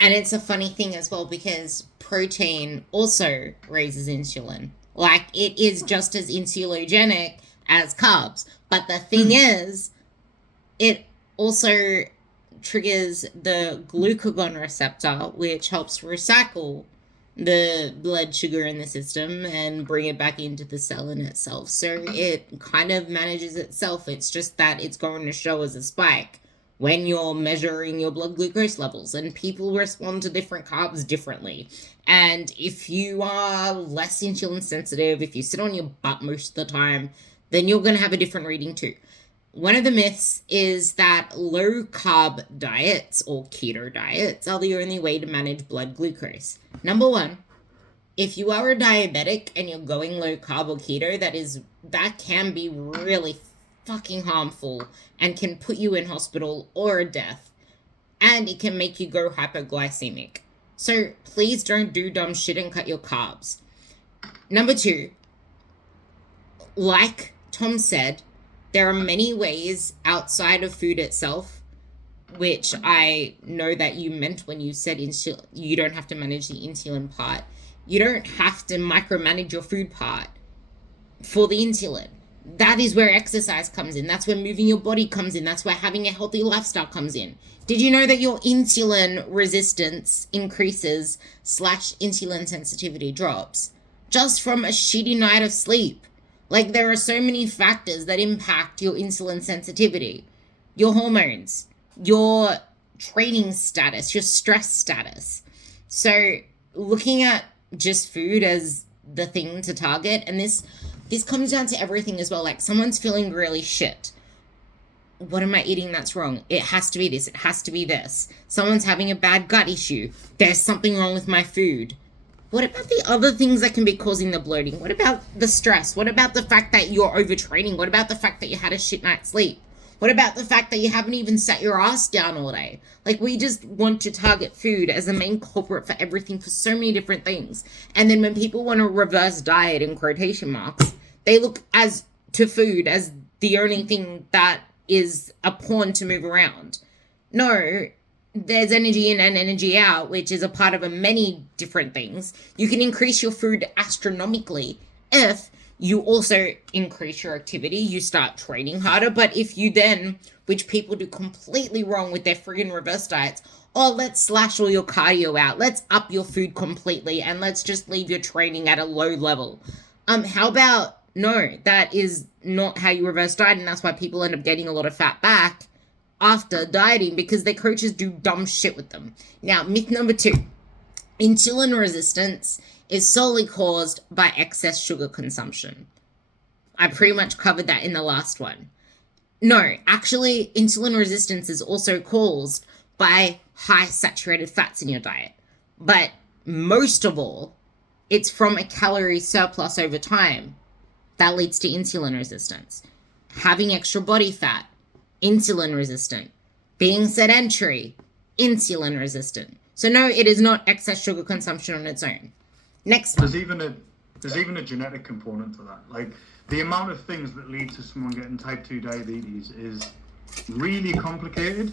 And it's a funny thing as well because protein also raises insulin. Like it is just as insulogenic as carbs. But the thing is, it also triggers the glucagon receptor, which helps recycle the blood sugar in the system and bring it back into the cell in itself. So it kind of manages itself. It's just that it's going to show as a spike when you're measuring your blood glucose levels, and people respond to different carbs differently. And if you are less insulin sensitive, if you sit on your butt most of the time, then you're going to have a different reading too. One of the myths is that low carb diets or keto diets are the only way to manage blood glucose. Number one, if you are a diabetic and you're going low carb or keto, that can be really fucking harmful and can put you in hospital or a death. And it can make you go hypoglycemic. So please don't do dumb shit and cut your carbs. Number two, like Tom said, there are many ways outside of food itself, which I know that you meant when you said you don't have to manage the insulin part. You don't have to micromanage your food part for the insulin. That is where exercise comes in. That's where moving your body comes in. That's where having a healthy lifestyle comes in. Did you know that your insulin resistance increases / insulin sensitivity drops just from a shitty night of sleep? Like, there are so many factors that impact your insulin sensitivity. Your hormones, your training status, your stress status. So looking at just food as the thing to target, and this comes down to everything as well. Like, someone's feeling really shit. What am I eating that's wrong? It has to be this. It has to be this. Someone's having a bad gut issue. There's something wrong with my food. What about the other things that can be causing the bloating? What about the stress? What about the fact that you're overtraining? What about the fact that you had a shit night's sleep? What about the fact that you haven't even sat your ass down all day? Like, we just want to target food as a main culprit for everything, for so many different things. And then when people want to reverse diet in quotation marks, they look to food as the only thing that is a pawn to move around. No, there's energy in and energy out, which is a part of many different things. You can increase your food astronomically if you also increase your activity, you start training harder. But if you then, which people do completely wrong with their friggin' reverse diets, let's slash all your cardio out, let's up your food completely, and let's just leave your training at a low level. How about, no, that is not how you reverse diet, and that's why people end up getting a lot of fat back after dieting, because their coaches do dumb shit with them. Now, myth number 2, insulin resistance is solely caused by excess sugar consumption. I pretty much covered that in the last one. No, actually, insulin resistance is also caused by high saturated fats in your diet. But most of all, it's from a calorie surplus over time that leads to insulin resistance. Having extra body fat, insulin resistant. Being sedentary, insulin resistant. So no, it is not excess sugar consumption on its own. Next one. There's even a genetic component to that. Like, the amount of things that lead to someone getting type 2 diabetes is really complicated.